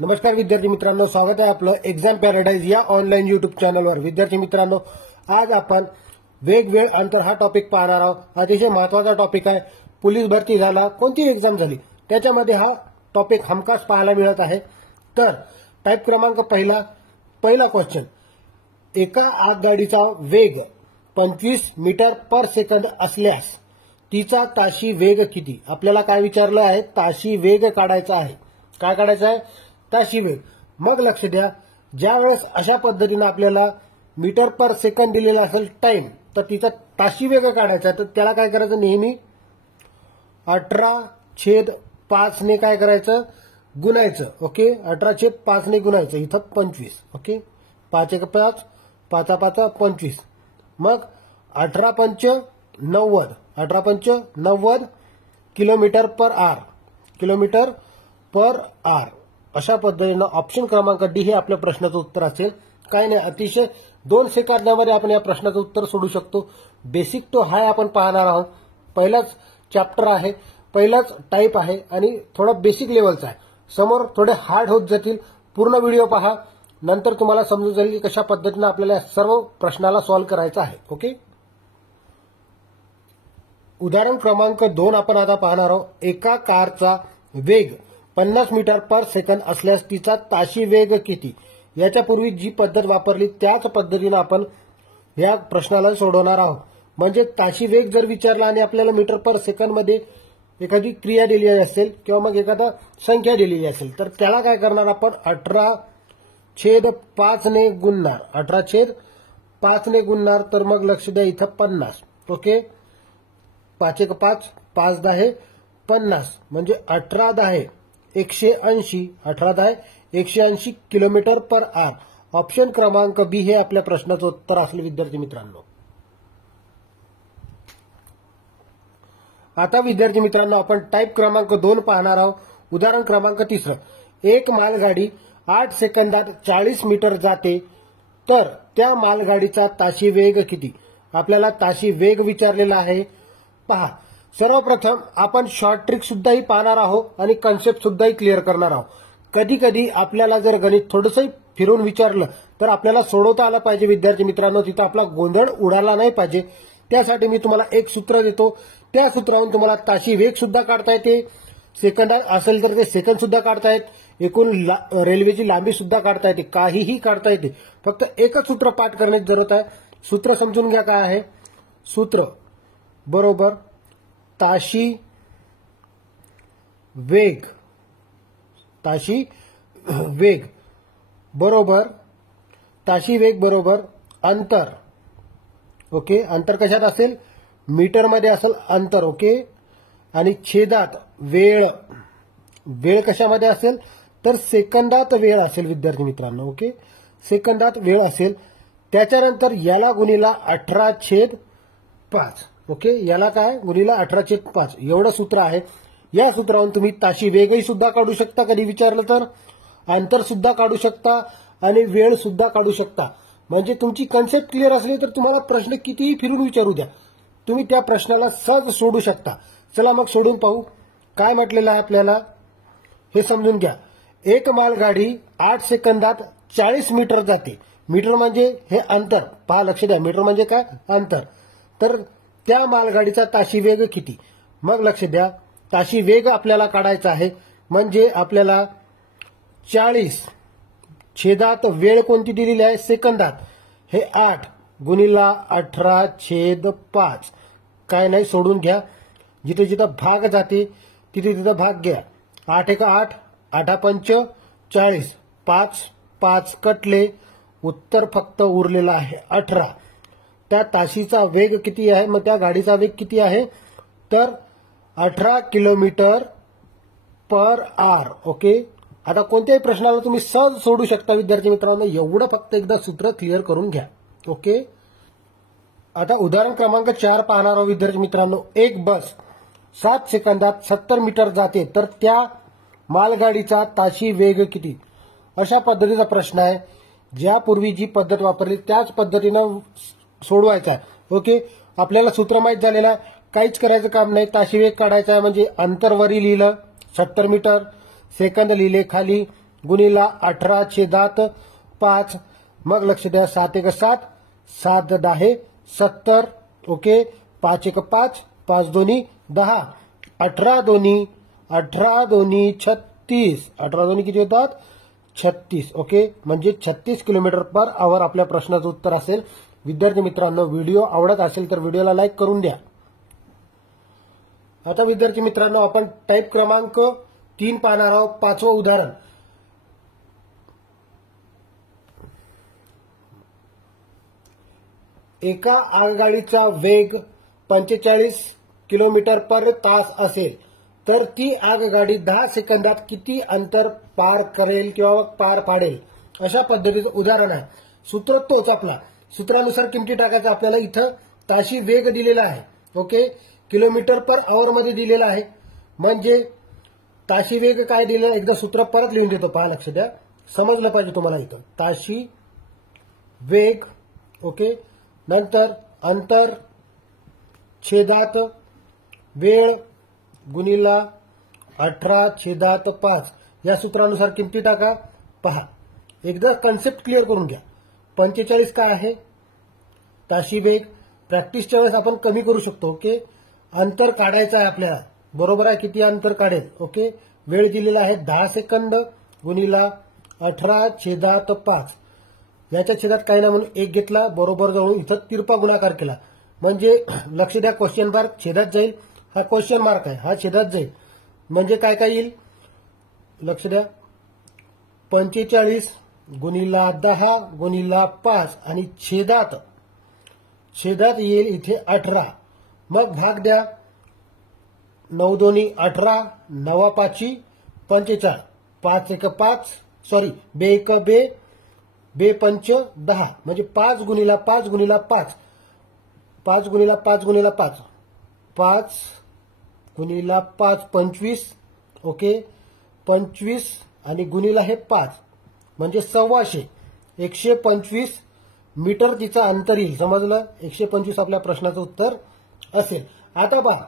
नमस्कार विद्यार्थी मित्रांनो, स्वागत आहे आपलं एक्झाम पॅराडाइज या ऑनलाईन युट्यूब चॅनलवर। विद्यार्थी मित्रांनो, आज आपण वेग वेळ अंतर हा टॉपिक पाहणार आहोत। अतिशय महत्त्वाचा टॉपिक आहे। पोलीस भरती झाला, कोणती एक्झाम झाली, त्याच्यामध्ये हा टॉपिक हमखास पाहायला मिळत आहे। तर टाइप क्रमांक पहिला क्वेश्चन, एका आगगाडीचा वेग 25 मीटर पर सेकंद असल्यास तिचा ताशी वेग किती? आपल्याला काय विचारलं आहे? ताशी वेग काढायचा आहे। काय काढायचं आहे? ताशी वेग। मग लक्ष द्या, ज्या वेळेस अशा पद्धतीने आपल्याला मीटर पर सेकंद दिलेला असेल टाइम, तर तिचा ताशी वेग काढायचा, तर त्याला काय करायचं? नेहमी 18/5 ने काय करायचं? गुणायचं। ओके, 18/5 ने गुणायचं। इथं 25। ओके, 5 1 5, 5 5 25। मग 18 5 90, 18 5 90 किलोमीटर पर आर। अशा पद्धतीनं ऑप्शन क्रमांक डी हे आपल्या प्रश्नाचं उत्तर असेल। काय नाही, अतिशय 2 सेकंदामध्ये आपण या प्रश्नाचं उत्तर सोडू शकतो। बेसिक टू हाय आपण पाहणार आहोत। पहिलाच चॅप्टर आहे, पहिलाच टाईप आहे आणि थोडा बेसिक लेवलचा आहे। समोर थोडे हार्ड होत जातील। पूर्ण व्हिडिओ पहा, नंतर तुम्हाला समजून जाईल की कशा पद्धतीने आपल्याला सर्व प्रश्नाला सॉल्व्ह करायचं आहे। ओके, उदाहरण क्रमांक 2 आपण आता पाहणार आहोत। एका कारचा वेग 50 मीटर पर सेकंद असल्यास तिचा ताशी वेग किती? याच्यापूर्वी जी पद्धत वापरली त्याच पद्धतीने आपण या प्रश्नाला सोडवणार आहोत। म्हणजे ताशी वेग जर विचारला आणि आपल्याला मीटर पर सेकंद मध्ये एखादी क्रिया दिली असेल किंवा मग एखादा संख्या दिलेली असेल, तर त्याला काय करणार आपण? 18/5 ने गुणणार। 18/5 ने गुणणार, तर मग लक्ष द्या इथं 50। ओके, 5 1 5, 5 10 50, म्हणजे 18 10 180, 18 10 180 किलोमीटर पर आर। ऑप्शन क्रमांक बी हे आपल्या प्रश्नाचं उत्तर असेल। विद्यार्थी मित्रांनो, आता विद्यार्थी मित्रांनो आपण टाइप क्रमांक 2 पाहणार आहोत। उदाहरण क्रमांक 3, एक मालगाडी 8 सेकंदात 40 मीटर जाते, तर त्या मालगाडीचा ताशी वेग किती? आपल्याला ताशी वेग विचारलेला आहे। पहा, सर्वप्रथम आपण शॉर्ट ट्रिक सुद्धाही पाहणार आहोत आणि कन्सेप्ट सुद्धाही क्लिअर करणार आहोत। कधी कधी आपल्याला जर गणित थोडंसं फिरून विचारलं तर आपल्याला सोडवता आलं पाहिजे। विद्यार्थी मित्रांनो, तिथं आपला गोंधळ उडाला नाही पाहिजे, त्यासाठी मी तुम्हाला एक सूत्र देतो। त्या सूत्रावरून तुम्हाला ताशी वेग सुद्धा काढता येते, सेकंद असेल तर ते सेकंद सुद्धा काढता येत, एकूण रेल्वेची लांबी सुद्धा काढता येते, काहीही काढता येते। फक्त एकच सूत्र पाठ करण्याची जरूरत आहे। सूत्र समजून घ्या काय आहे। सूत्र बरोबर ताशी वेग बरोबर अंतर। ओके, अंतर कशात असेल? मीटर मध्ये असेल अंतर। ओके, आणि छेदात वेळ कशामध्ये असेल? तर सेकंदात वेळ असेल विद्यार्थी मित्रांनो। ओके, सेकंदात वेळ असेल। त्याच्यानंतर याला गुणिला 18/5। ओके, याला काय गुणिला 18/5 एवढं सूत्र आहे। या सूत्रावरून तुम्ही ताशी वेगही सुद्धा काढू शकता, कधी विचारलं तर अंतर सुद्धा काढू शकता आणि वेळ सुद्धा काढू शकता। म्हणजे तुमची कन्सेप्ट क्लिअर असली तर तुम्हाला प्रश्न कितीही फिरून विचारू द्या, तुम्ही त्या प्रश्नाला सहज सोडू शकता। चला मग सोडून पाहू। काय म्हटलेलं आहे आपल्याला हे समजून घ्या। एक मालगाडी 8 सेकंदात 40 मीटर जाते। मीटर म्हणजे हे अंतर, पहा लक्ष द्या, मीटर म्हणजे काय? अंतर। तर त्या मालगाडीचा ताशी वेग किती? मग लक्ष द्या, ताशी वेग आपल्याला काढायचा आहे। म्हणजे आपल्याला 40 छेदात वेळ कोणती दिलेली आहे? सेकंदात। हे 8 गुणिला 18/5। काय नाही, सोडून घ्या। जिथे जिथं भाग जाते तिथे तिथं भाग घ्या। 8 1 8, 8 5 40, 5 5 कटले, उत्तर फक्त उरलेलं आहे 18। त्या ताशीचा वेग किती आहे? मग त्या गाडीचा वेग किती आहे? तर 18 किलोमीटर पर आर। ओके, आता कोणत्याही प्रश्नाला तुम्ही सहज सोडू शकता विद्यार्थी मित्रांनो, एवढं फक्त एकदा सूत्र क्लिअर करून घ्या। ओके, आता उदाहरण क्रमांक 4 पाहणार आहोत विद्यार्थी मित्रांनो। एक बस 7 सेकंदात 70 मीटर जाते, तर त्या मालगाडीचा ताशी वेग किती? अशा पद्धतीचा प्रश्न आहे। ज्यापूर्वी जी पद्धत वापरली त्याच पद्धतीनं सोडवायचा आहे। ओके, आपल्याला सूत्र माहित झालेलं आहे, काहीच करायचं काम नाही। ताशी वेग काढायचा आहे, म्हणजे अंतर वरी लिहिलं 70 मीटर, सेकंद लिहिले खाली, गुणिला 18 छेदात 5. मग लक्ष द्या 7 1 7, 7 10 70. ओके, 5 1 5, 5 2 10, 18 2 36. 18 2 किती होतात? 36. ओके, म्हणजे 36 किलोमीटर पर आवर आपल्या प्रश्नाचं उत्तर असेल. विद्यार्थी मित्रांनो, व्हिडिओ आवडत असेल तर व्हिडिओला लाईक करून द्या. आता विद्यार्थी मित्रांनो, आपण टाईप क्रमांक 3 पाहणार आहोत. 5वं उदाहरण. एका आगगाडीचा वेग 45 किलोमीटर पर तास असेल तर ती आगगाडी 10 सेकंदात किती अंतर पार करेल किंवा पार पाडेल? अशा पद्धतीचं उदाहरण आहे. सूत्र तोच आपला. सूत्रानुसार किमती टाकायचा आपल्याला. इथं ताशी वेग दिलेला आहे. ओके, किलोमीटर पर आवर मध्ये दिलेला आहे. म्हणजे ताशी वेग काय दिलेला, एकदा सूत्र परत लिहून देतो, पहा, लक्ष द्या, समजलं पाहिजे तुम्हाला. इथं ताशी वेग, ओके, नंतर अंतर छेदात वेळ गुणिला 18 छेदात 5. या सूत्रानुसार किमती टाका. पहा, एकदा कन्सेप्ट क्लिअर करून घ्या. 45 काय आहे? ताशी वेग. प्रॅक्टिसच्या वेळेस आपण कमी करू शकतो. ओके, अंतर काढायचं आहे आपल्याला, बरोबर आहे, किती अंतर काढेल. ओके, वेळ दिलेला आहे 10 सेकंद गुणिला 18 छेदात 5. याच्या छेदात काही ना म्हणून 1 घेतला, बरोबर जाऊन इथं तिरपा गुणाकार केला. म्हणजे लक्ष द्या, क्वेश्चन मार्क छेदात जाईल. हा क्वेश्चन मार्क आहे, हा छेदात जाईल. म्हणजे काय काय येईल, लक्ष द्या, 45 गुणिला 10 गुणिला 5 आणि छेदात येईल इथे 18. मग भाग द्या. 9 2 18, 9 5 45, 5 1 5, सॉरी, 2 1 2, 2 5 10. म्हणजे 5 गुणिला 5 गुणिला 5, 5 गुणिला 5 गुणिला 5, 5 गुणिला 5 25. ओके, 25 आणि गुणिला हे 5 म्हणजे 125. 125 मीटर तिचं अंतर येईल. समजलं? 125 आपल्या प्रश्नाचं उत्तर असेल. आता पहा,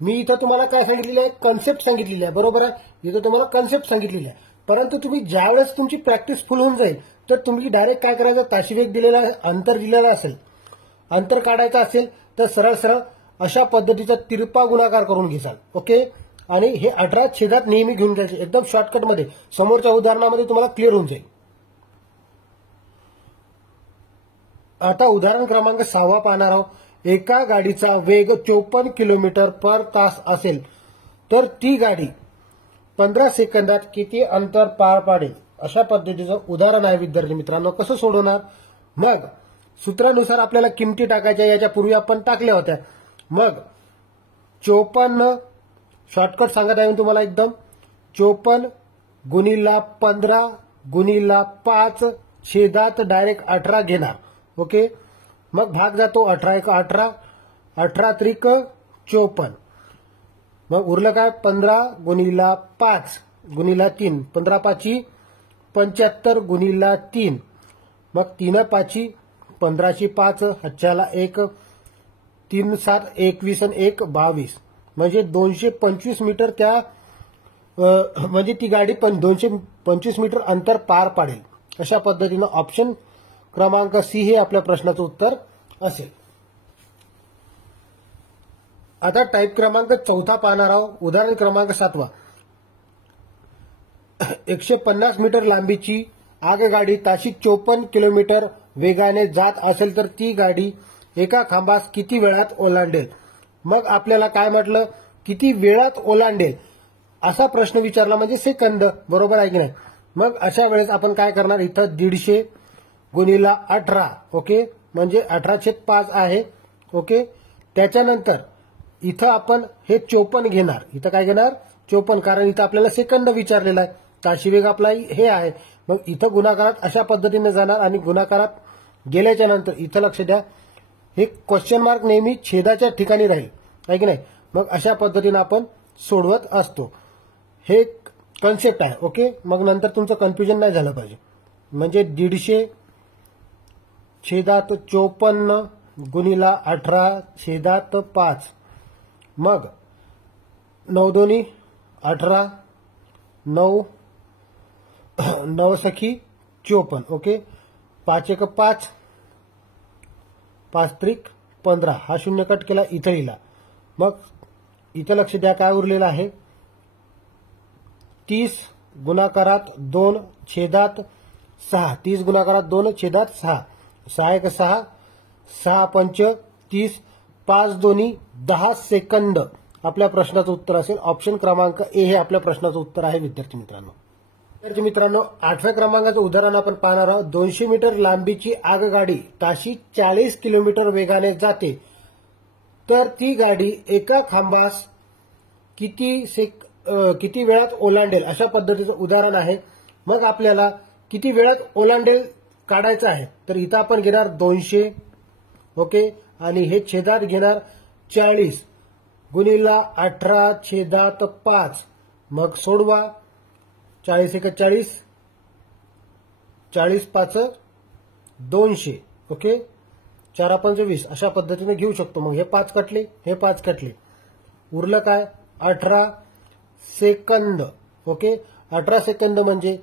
मी इथं तुम्हाला काय सांगितलेलं आहे, कन्सेप्ट सांगितलेली आहे, बरोबर आहे. इथं तुम्हाला कन्सेप्ट सांगितलेली आहे. परंतु तुम्ही ज्यावेळेस तुमची प्रॅक्टिस फुल होऊन जाईल तर तुम्ही डायरेक्ट काय करायचं, ताशी वेग दिलेला आहे, अंतर दिलेलं असेल, अंतर काढायचं असेल तर सरळ सरळ अशा पद्धतीचा तिरपा गुणाकार करून घ्याल. ओके, आणि हे 18 छेदात नेहमी घेऊन घ्यायचे. एकदम शॉर्टकटमध्ये समोरच्या उदाहरणामध्ये तुम्हाला क्लिअर होऊन जाईल. आता उदाहरण क्रमांक 6 पाहणार आहोत. एका गाडीचा वेग 54 किलोमीटर पर तास असेल तर ती गाडी 15 सेकंदात किती अंतर पार पाडेल? अशा पद्धतीचं उदाहरण आहे. विद्यार्थी मित्रांनो, कसं सोडवणार? मग सूत्रानुसार आपल्याला किमती टाकायच्या, याच्या पूर्वी आपण टाकल्या होत्या. मग 54, शॉर्टकट सांगत आहे तुम्हाला एकदम, 54 गुणिला 15 गुणिला 5 छेदात डायरेक्ट 18 घेणार. ओके, मग भाग जातो. 18 1 18, 18 त्रिक 54. मग उरलं काय, 15 गुणिला 5 गुणिला 3, 15 5 75 गुणिला 3. मग 3 5 15 5, हच्च्याला 1, 3 7 21 आणि 1 22. म्हणजे 225 मीटर त्या म्हणजे ती गाडी पण 225 मीटर अंतर पार पाडेल. अशा पद्धतीनं ऑप्शन क्रमांक सी हे आपल्या प्रश्नाचं उत्तर असेल. आता टाईप क्रमांक 4 पाहणार आहोत. उदाहरण क्रमांक 7. 150 मीटर लांबीची आगगाडी ताशी 54 किलोमीटर वेगाने जात असेल तर ती गाडी एका खांबास किती वेळात ओलांडेल? मग आपल्याला काय म्हटलं, किती वेळात ओलांडेल असा प्रश्न विचारला, म्हणजे सेकंद, बरोबर आहे की नाही. मग अशा वेळेस आपण काय करणार, इथं 150 गुणिला 18. ओके, म्हणजे 18/5 आहे. ओके, त्याच्यानंतर इथं आपण हे 54 घेणार. इथं काय घेणार, 54, कारण इथं आपल्याला सेकंद विचारलेला आहे. ताशी वेग आपला हे आहे. मग इथं गुणाकारात अशा पद्धतीने जाणार आणि गुणाकारात गेल्याच्या नंतर इथं लक्ष द्या, हे क्वेश्चन मार्क नेहमी छेदाच्या ठिकाणी राहील, आहे की नाही. मग अशा पद्धतीने आपण सोडवत असतो. हे कन्सेप्ट आहे. ओके, मग नंतर तुमचं कन्फ्युजन नाही झालं पाहिजे. म्हणजे 150 छेदात 54 गुणिला 18 छेदात 5. मग 9 2 18, 9 9 54. ओके, 5 1 5, 5 3 15. हा शून्य कट केला, इथं लिहिला. मग इथं लक्ष द्या काय उरलेलं आहे. 30 गुणाकारात 2 छेदात 6. 30 गुणाकारात 2 छेदात 6. 6 1 6, 6 5 30, 5 2 10 सेकंद आपल्या प्रश्नाचं उत्तर असेल. ऑप्शन क्रमांक ए हे आपल्या प्रश्नाचं उत्तर आहे विद्यार्थी मित्रांनो. विद्यार्थी मित्रांनो, 8व्या क्रमांकाचं उदाहरण आपण पाहणार आहोत. 200 मीटर लांबीची आगगाडी ताशी 40 किलोमीटर वेगाने जाते, तर ती गाडी एका खांबास किती वेळात ओलांडेल, अशा पद्धतीचं उदाहरण आहे. मग आपल्याला किती वेळात ओलांडेल काढायचं आहे. तर इथं आपण घेणार 200. ओके, आणि हे छेदात घेणार 40 गुणिला 18 छेदात 5. मग सोडवा. 40 1 40, 40 5 200. ओके, 4 5 20. अशा पद्धतीने घेऊ शकतो. मग हे 5 कटले, हे 5 कटले, उरलं काय 18 सेकंद. ओके, 18 सेकंद म्हणजे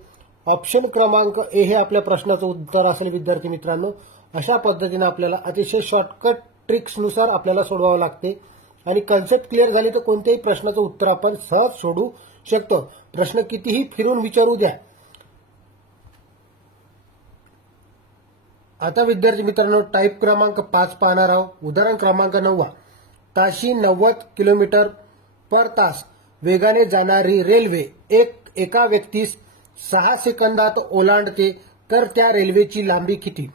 ऑप्शन क्रमांक ए हे आपल्या प्रश्नाचं उत्तर असेल विद्यार्थी मित्रांनो. अशा पद्धतीने आपल्याला अतिशय शॉर्टकट ट्रिक्सनुसार आपल्याला सोडवावं लागते. आणि कन्सेप्ट क्लिअर झाली तर कोणत्याही प्रश्नाचं उत्तर आपण सहज सोडू शकतो. प्रश्न कितीही फिरून विचारू द्या. आता विद्यार्थी मित्रांनो, टाईप क्रमांक 5 पाहणार आहोत. उदाहरण क्रमांक 9. ताशी 90 किलोमीटर पर तास वेगाने जाणारी रेल्वे एका व्यक्तीस 6 सेकंदात ओलांडते, तर त्या रेल्वेची लांबी किती.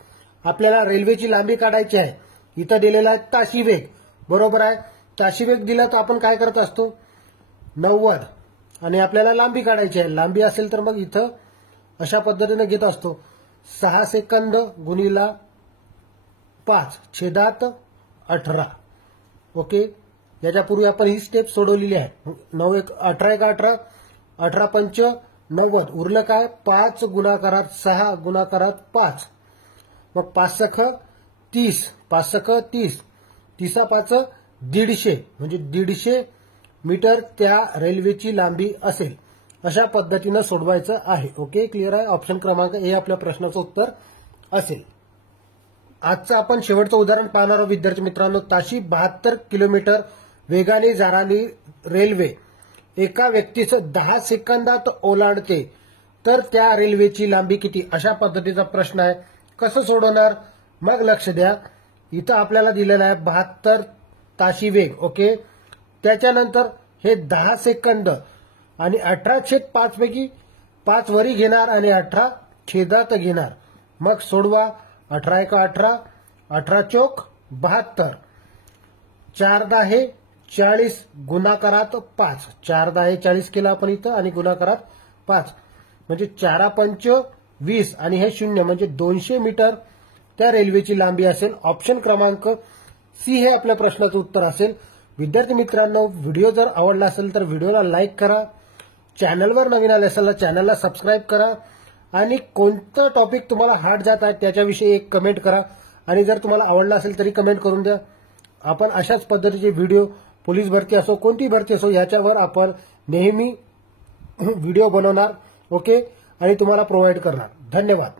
आपल्याला रेल्वेची लांबी काढायची आहे. इथं दिलेला आहे ताशी वेग, बरोबर आहे. ताशी वेग दिला तर आपण काय करत असतो 90, आणि आपल्याला लांबी काढायची आहे. लांबी असेल तर मग इथं अशा पद्धतीने घेत असतो 6 सेकंद गुणिला 5 छेदात 18. ओके, याच्यापूर्वी आपण ही स्टेप सोडवलेली आहे. 9 1 18 1 18, 18 5 90, उरलं काय 5 गुणाकारात 6 गुणाकारात 5. मग 5 सख 30, 5 सख 30, 30 5 150, म्हणजे 150 मीटर त्या रेल्वेची लांबी असेल. अशा पद्धतीनं सोडवायचं आहे. ओके, क्लिअर आहे. ऑप्शन क्रमांक ए आपल्या प्रश्नाचं उत्तर असेल. आजचं आपण शेवटचं उदाहरण पाहणार आहोत विद्यार्थी मित्रांनो. ताशी 72 किलोमीटर वेगाने जाणारी रेल्वे एका व्यक्तीस 10 सेकंदात ओलांडते, तर त्या रेल्वेची लांबी किती. अशा पद्धतीचा प्रश्न आहे. कसं सोडवणार. मग लक्ष द्या, इथं आपल्याला दिलेलं आहे 72 ताशी वेग. ओके, त्याच्यानंतर हे 10 सेकंद आणि 18/5 पैकी 5 वरी घेणार आणि 18 छेदात घेणार. मग सोडवा. 18 1 18, 18 चौक 72, 4 10 40 गुणाकारात 5. 4 10 40 केलं आपण इथं आणि गुणाकारात 5, म्हणजे 4 5 20 आणि हे 0 म्हणजे 200 मीटर त्या रेल्वेची लांबी असेल. ऑप्शन क्रमांक सी हे आपल्या प्रश्नाचं उत्तर असेल. विद्यार्थी मित्रांनो, व्हिडिओ जर आवडला असेल तर व्हिडिओला लाईक करा. चॅनलवर नवीन आले असेल तर चॅनलला सबस्क्राईब करा. आणि कोणतं टॉपिक तुम्हाला हार्ड जात आहे त्याच्याविषयी एक कमेंट करा. आणि जर तुम्हाला आवडला असेल तरी कमेंट करून द्या. आपण अशाच पद्धतीचे व्हिडिओ, पोलीस भरती असो कोणती भरती असो, याच्यावर आपण नेहमी व्हिडिओ बनवणार. ओके, आणि तुम्हाला प्रोव्हाइड करणार. धन्यवाद.